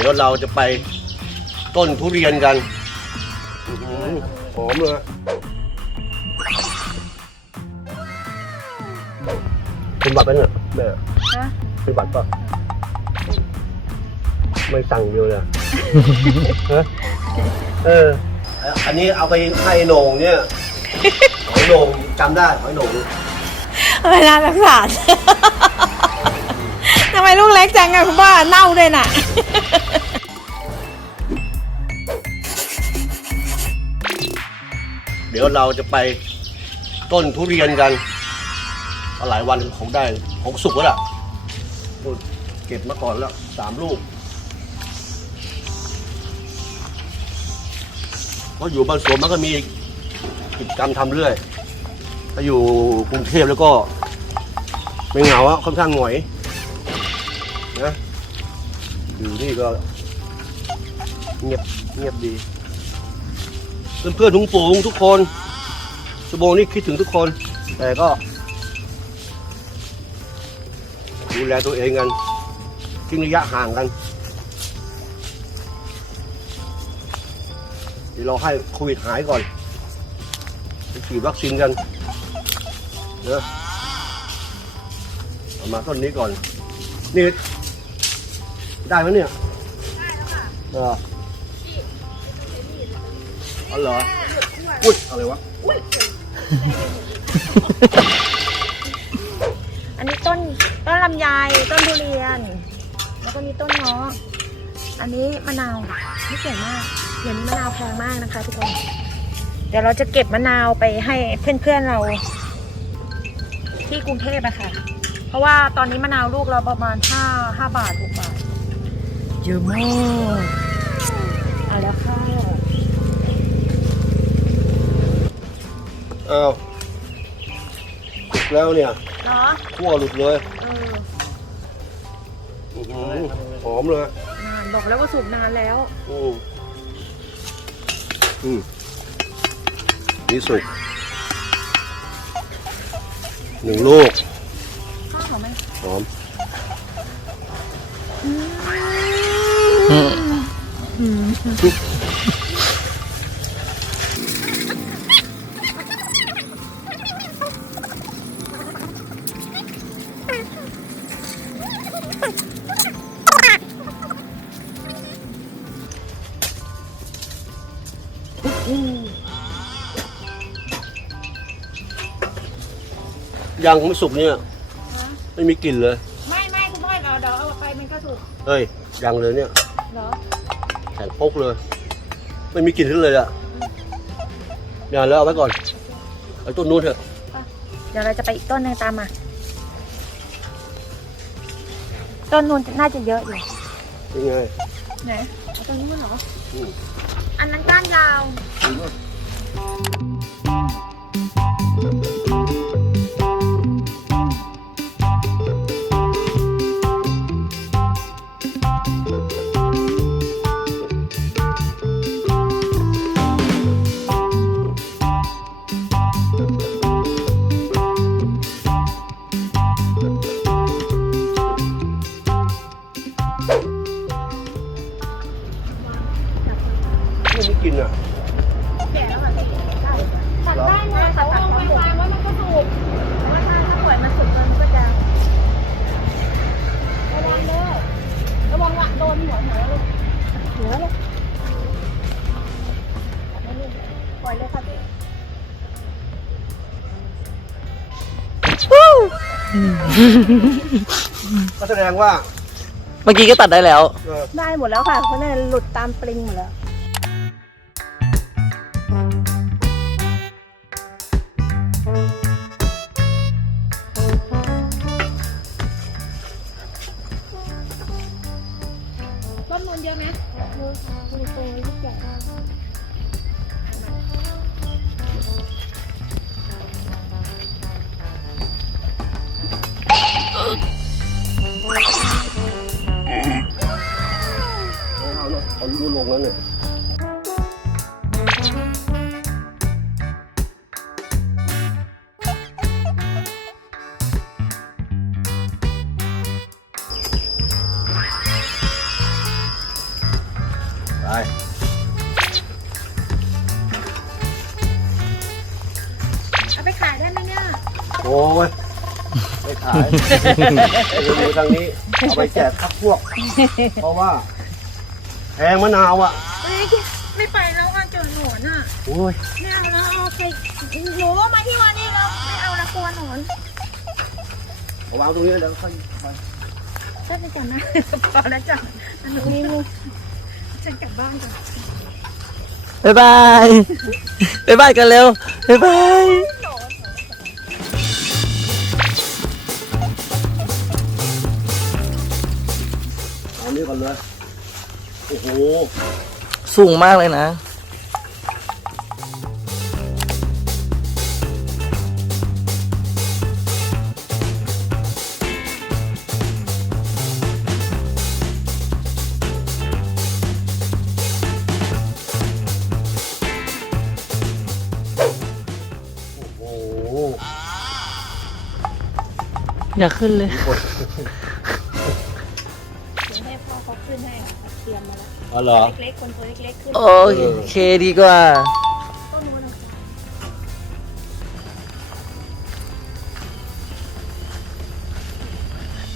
เดี๋ยวเราจะไปต้นทุเรียนกันอื้อหือหอมเลยเป็นบัตรไหมเนี่ยแม่ฮะเป็นบัตรปะไม่สั่งเดียวเลยอะ ฮะเออ อันนี้เอาไปให้โหน่งเนี่ย หอยโหน่งจำได้หอยโหน่งเวลารักษาทำไม ลูกเล็กจังอะคุณป้าเน่าด้วยน่ะ เดี๋ยวเราจะไปต้นทุเรียนกันหลายวันของได้ของสุกแล้วล่ะเก็บมาก่อนแล้วสามลูกเพราะอยู่บ้านสวนมันก็มีกิจกรรมทำเรื่อยถ้าอยู่กรุงเทพแล้วก็ไม่เหงาอะค่อนข้างหน่อย อยู่นี่ก็เงียบเงียบดี เพื่อนๆทุงฝูงทุกคนชั่วโมงนี้คิดถึงทุกคน แต่ก็ ดูแลตัวเองกันทิ้งระยะห่างกันเดี๋ยวเราให้โควิดหายก่อนไปฉีดวัคซีนกันเนอะเอามาต้นนี้ก่อนนี่ ได้ไหมเนี่ย ได้แล้วค่ะอ๋อเหรอ อุ้ยอะไรวะ อันนี้ต้นต้นลำไยต้นทุเรียน แล้วก็มีต้นเงาะอันนี้มะนาวไม่เก่งมากเดี๋ยวนี้มะนาวแพงมากนะคะทุกคน เดี๋ยวเราจะเก็บมะนาวไปให้เพื่อนๆเรา ที่กรุงเทพอะค่ะ เพราะว่าตอนนี้มะนาวลูกเราประมาณห้าห้าบาทหกบาท เยอะมากเอาแล้วค่ะอ้าวสุกแล้วเนี่ยเนาะขั้วหลุดเลยเอออื้อหือหอมเลยนานบอกแล้วว่าสุกนานแล้วอืมอืมนี่สุกหนึ่งลูกข้าวเหรอไหมหอม ยังไม่สุกเนี่ย ไม่มีกลิ่นเลย ไม่ไม่คุณพ่อเราเดี๋ยวเอาไปมันก็สุก เฮ้ย ยังเลยเนี่ยเหรอ แข็งปกเลย ไม่มีกลิ่นขึ้นเลยอะอย่าแล้วเอาไว้ก่อนไอ้ต้นนู้นเถอะเดี๋ยวเราจะไปอีกต้นหนึงตามมา ต้นนู้นน่าจะเยอะอยู่ยังไงไหนเอาต้นนู้นเหรออืมอันนั้นก้านยาว ก็แสดงว่า เมื่อกี้ก็ตัดได้แล้วเออได้หมดแล้วค่ะเพราะเนี่ยหลุดตามปลิงหมดแล้ว เอาลูกลงแล้วเนี่ยเอาไปขายได้ไหมเนี่ย โอ้ยไม่ขายดูทางนี้ เอาไปแจกพักพวก เพราะว่า แพงมะนาวอะเฮ้ยไม่ไปแล้วอะจนหนอนอะโอ้ยไม่เอาแล้วเอาไปหนูมาที่วันนี้แล้วไม่เอาละกลัวหนอนเอาวางตรงนี้แล้วค่อยไปก็จะจับนะพอแล้วจ้ะอันนี้นี่ฉันกลับบ้านก่อนบ๊ายบายบ๊ายบายกันเร็วบ๊ายบายเอานี้ก่อนเลย โอ้โห สูงมากเลยนะ โอ้โห อย่าขึ้นเลยเดี๋ อ๋อเหรอ เล็กๆคนตัวเล็กๆขึ้นโอเคดีกว่า ต้นนู้นนะคะ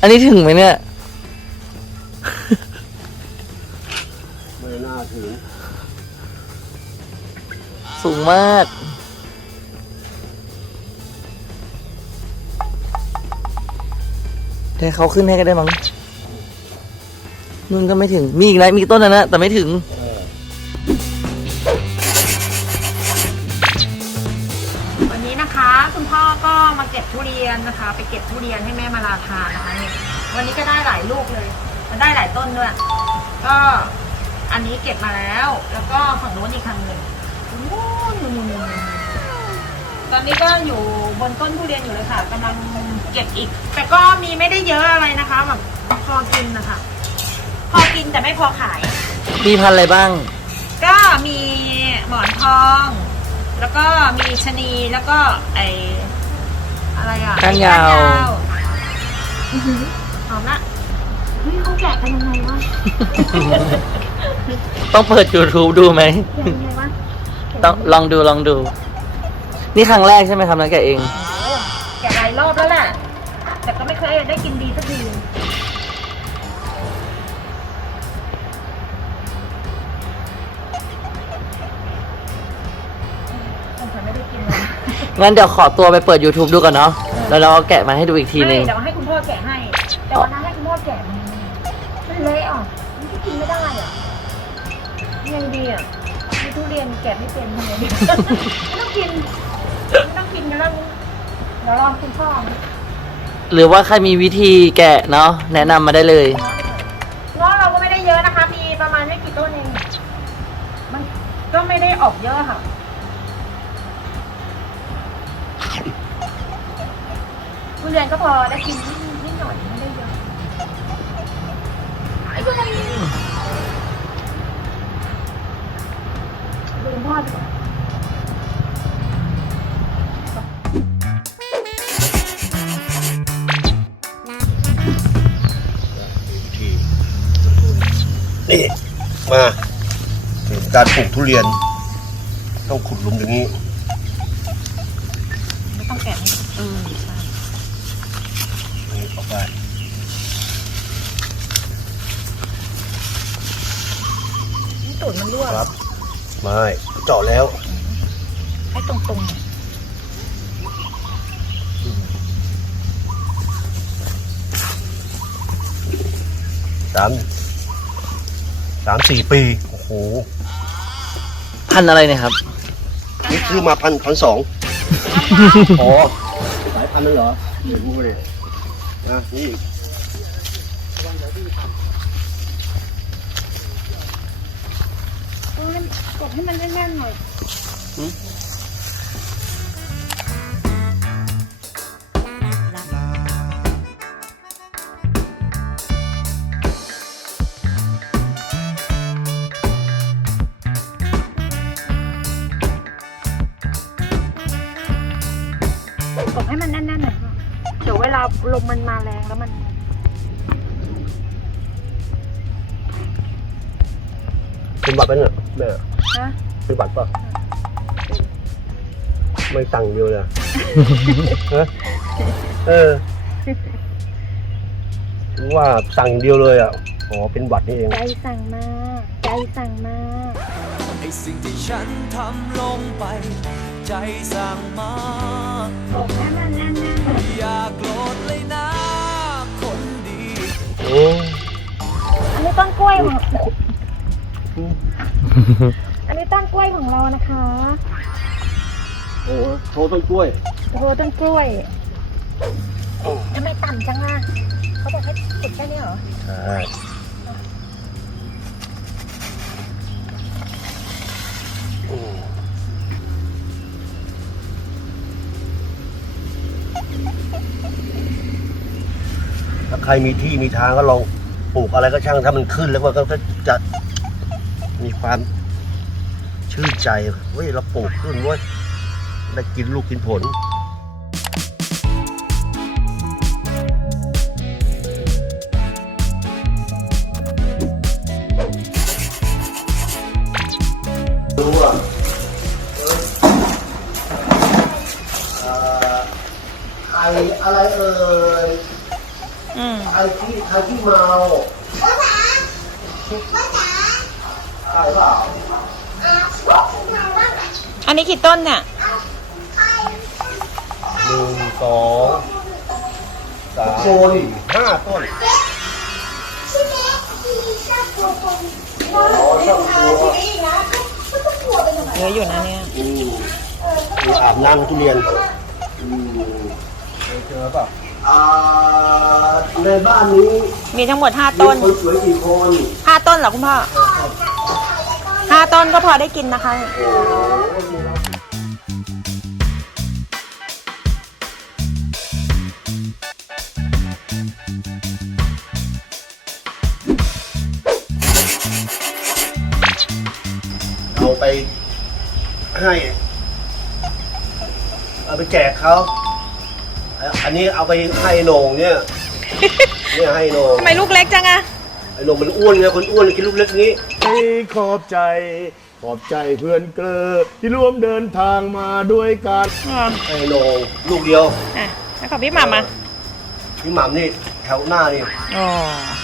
อันนี้ถึงไหมเนี่ย ไม่น่าถึงสูงมากเดี๋ยวเขาขึ้นให้ก็ได้มั้ง นุ่นก็ไม่ถึง มีอีกนะมีต้นนะนะแต่ไม่ถึง วันนี้นะคะคุณพ่อก็มาเก็บทุเรียนนะคะ ไปเก็บทุเรียนให้แม่มาลาทานนะคะนี่วันนี้ก็ได้หลายลูกเลย มันได้หลายต้นด้วย ก็อันนี้เก็บมาแล้ว แล้วก็ฝั่งโน้นอีกทางหนึ่งนู้นนู้นนู้นนู้นตอนนี้ก็อยู่บนต้นทุเรียนอยู่เลยค่ะกำลังเก็บอีก แต่ก็มีไม่ได้เยอะอะไรนะคะแบบพอกินนะคะ พอกินแต่ไม่พอขาย มีพันธุ์อะไรบ้าง ก็มีหมอนทอง แล้วก็มีชะนีแล้วก็ไออะไรอะก้านยาวก้อื้อหือหอมละเฮ้ยเขาแกะกันยังไงวะต้องเปิด YouTube ดูไหม แกะยังไงวะต้องลองดูลองดู นี่ครั้งแรกใช่ไหมครับน้องแกะเองโอ้โหแกะหลายรอบแล้วแหละแต่ก็ไม่เคยได้กินดีสักที งั้นเดี๋ยวขอตัวไปเปิด YouTube ดูก่อนเนาะแล้วเราก็แกะมาให้ดูอีกทีหนึไม่งเดี๋ยวให้คุณพ่อแกะให้ แต่วันนั้นให้คุณพ่อแกะมันมันเละอะมันก็กินไม่ได้อะยังดีอะมีทุเรียนแกะไม่เป็นทำไงดีไม่ต้องกินไม่ต้องกินกันแล้วเดี๋ยวลองคุณพ่อนะหรือว่าใครมีวิธีแกะเนาะแนะนำมาได้เลยเงาะเราก็ไม่ได้เยอะนะคะ มีประมาณไม่กี่ต้นเอง มันก็ไม่ได้ออกเยอะค่ะ ทุเรียนก็พอได้กินนิดหน่อยไม่ได้เยอะไอ้ตัวอะไรดูพ่อดีกว่านี่มาถึงการปลูกทุเรียน ต้องขุดหลุมอย่างนี้ ไม่ต้องแกะให้เออใช่ นี่ออกไป นี่ตูดมัน รั่วครับ ไม่เจาะแล้ว ให้ตรงๆ สามสามสี่ปี โอ้โห พันธุ์อะไรเนี่ยครับ นี่ซื้อมาพันพันสองอ๋อ สายพันธุ์นั่นเหรอเดี๋ยวรู้เลยนะนี่อีก เออ มันกดให้มันแน่นๆหน่อยกดให้มันแน่นๆหน่อยค่ะเดี๋ยวเวลาลมมันมาแรงแล้วมันเป็นบัตรไหมเนี่ย แม่ฮะเป็นบัตรป่ะไม่สั่งเดียวเลยอะฮะเออว่าสั่งเดียวเลยอะอ๋อเป็นบัตรนี่เอง ใจสั่งมา ใจสั่งมาไอสิ่งที่ฉันทำลงไป ใจสั่งมาอย่าโกรธเลยนะคนดีโอ้อันนี้ต้นกล้วยของ อันนี้ต้นกล้วยของเรานะคะโอ้โชว์ต้นกล้วยโอ้โหต้นกล้วยทำไมต่ำจังล่ะเขาบอกให้ขุดแค่นี้เหรอใช่อืมถ้าใครมีที่มีทางก็ลองปลูกอะไรก็ช่างถ้ามันขึ้นแล้วก็ก็จะมี ความชื่นใจเว้ยเราปลูกขึ้นเว้ยได้กินลูกกินผลรู้อะเอ่อใครอะไรเอ่ยอืมใครที่ใครที่เมาใช่เปล่า อันนี้กี่ต้นเนี่ยหนึ่งสองสามสี่ห้าต้นอ๋อชอบกลัวเยอะอยู่นะเนี่ยอืมมีอาบน้ำทุเรียนอืมเคยเจอเปล่ะอ่าในบ้านนี้ มีทั้งหมดห้ามีต้นคนสวยกี่คนห้าต้นเหรอคุณพ่อห้า ต้นก็พอได้กินนะคะโอ้โหเอาไปให้ เอาไปแจกเขาอะอันนี้เอาไปให้โหนงเนี่ย เนี่ยให้โหนงทำไมลูกเล็กจังอะไอ้โหนงมันอ้วนไงคนอ้วนกินลูกเล็กนี้ ขอบใจ ขอบใจเพื่อนเกลอที่ร่วมเดินทางมาด้วยกันอ๋อไอ้โหนงลูกเดียวอะแล้วขอพี่หม่ำมาพี่หม่ำนี่แถวหน้านี่อ๋อ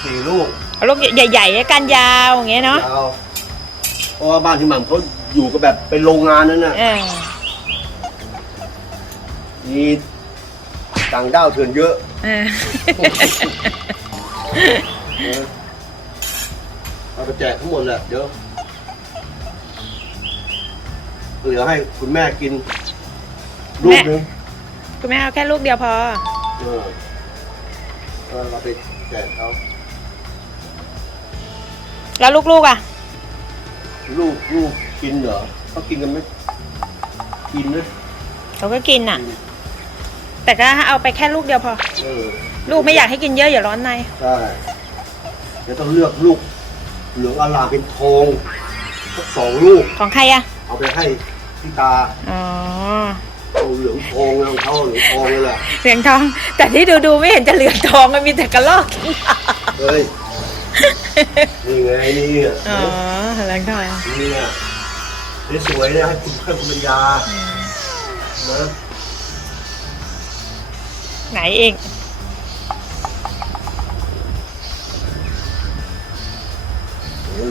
สี่ลูกเอาลูกใหญ่ๆกันยาวอย่างเงี้ยเนาะยาวเพราะว่าบ้านพี่หม่ำเขาอยู่กับแบบเป็นโรงงานนั่นน่ะเออมีต่างด้าวเถื่อนเยอะ เออ เออเอาไปแจกทั้งหมดแหละเดี๋ยวเหลือให้คุณแม่กินลูกหนึงคุณแม่เอาแค่ลูกเดียวพอเออเออเราไปแจกเขาแล้วลูกๆอะ ลูกลูกกินเหรอเขากินกันไหมกินนะเขาก็กินอะ แต่ก็เอาไปแค่ลูกเดียวพอเออลูกไม่อยากให้กินเยอะอย่าร้อนในใช่เดี๋ยวต้องเลือกลูก เหลืองอลามเป็นทองสักสองลูก ของใครอะเอาไปให้พี่ตาอ๋อเอาเหลืองทองแล้วเขาเหลืองทองเลยแหละเหลืองทอง แต่ที่ดูดูๆไม่เห็นจะเหลืองทองมันมีแต่กระลอกเฮ้ยนี่ไงนี่อะอ๋อเหลืองทองนี่อะนี่สวยนะให้คุณเพื่อนคุณปัญญานะไหนเอง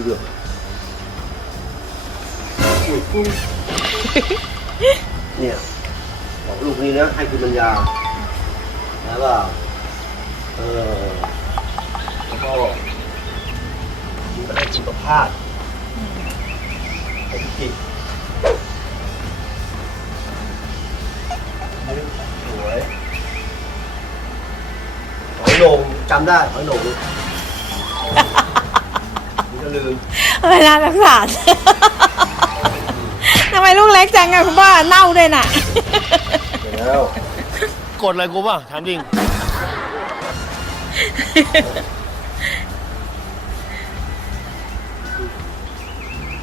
เหลืองอุ้ยอุ้ยเนี่ยบอกลูกนี้นะ ให้คุณปัญญาแล้วก็เออแล้วก็มีมาให้คุณประพาสไอ้พี่กิ๊กนี่สวยหอยโหนงจำได้หอยโหนงนี่ ก็ลืมเวลาสงสารทำไมลูกเล็กจังอะคุณป้าเน่าด้วยน่ะไปแล้วกดอะไรกูป่ะถามจริง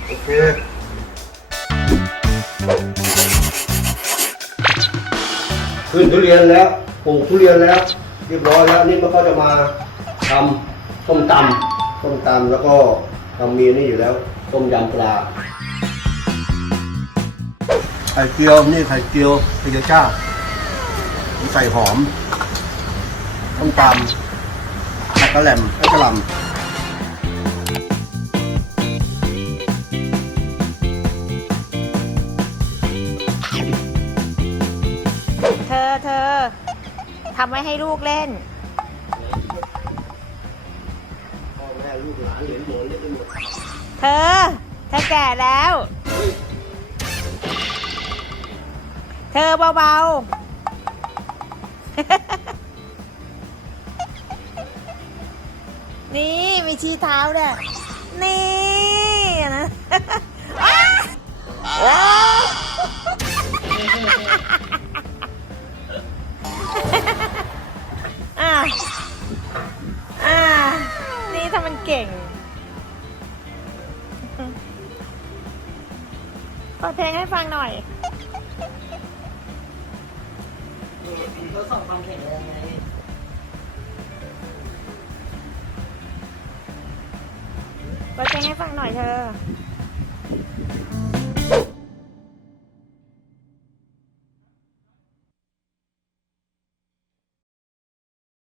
โอเคขึ้นทุเรียนแล้วปลูกทุเรียนแล้ว เรียบร้อยแล้วนี่มันก็จะมาทำส้มตำส้มตำแล้วก็ เรามีนี่อยู่แล้วต้มยำปลาไข่เจียวนี่ไข่เจียวไข่เจียวจ้าใส่หอมต้มตำผักกระแหล่มไอ้กระหล่ำเธอเธอทำไว้ให้ลูกเล่นพ่อแม่ ลูกหลานเหลนโหลนเรียกกันหมดเธอเธอแก่แล้ว เธอเบาๆ นี่มีชี้เท้าด้วยนี่นะอะอะนี่ถ้า เก่ง เปิดเพลงให้ฟังหน่อย ทดสอบความแข็งแรงไงเปิดเพลงให้ฟังหน่อยเธอ